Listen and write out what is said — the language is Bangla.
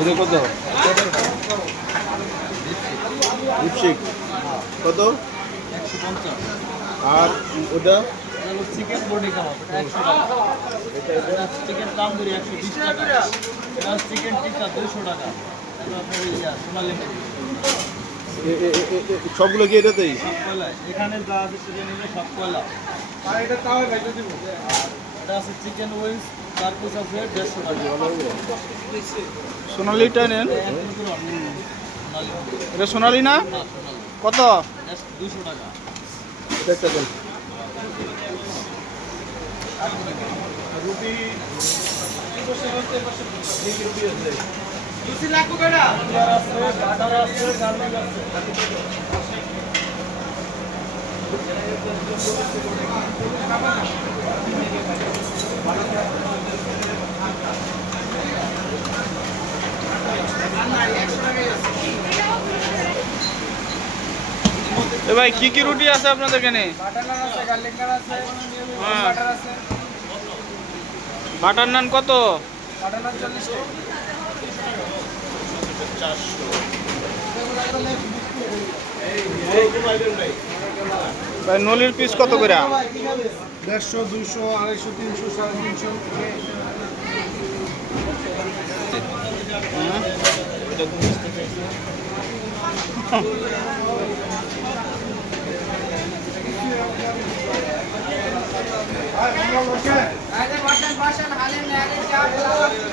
এটা কত? লিপস্টিক আর ওটা? চিকেন বডি কাবাব এটা চিকেন তান্দুরি একশো বিশ টাকা। এটা চিকেন দুশো টাকা। এটা সোনালি সবগুলো কি এটাতেই? এখানে যা আছে চিকেন নিলে সব কয়লা আর এটা আছে চিকেন উইংস চার পিস আছে দেড়শো সোনালিটা নেন। এটা সোনালি না? কত? দুশো টাকা আর আছে তো ভাই কি কি রুটি আছে আপনাদের এখানে? হ্যাঁ। বাটার নান কত? ভাই নলির পিস কত করে? দেড়শো দুশো আড়াইশো তিনশো সাড়ে তিনশো। হ্যাঁ? भाषण हाल में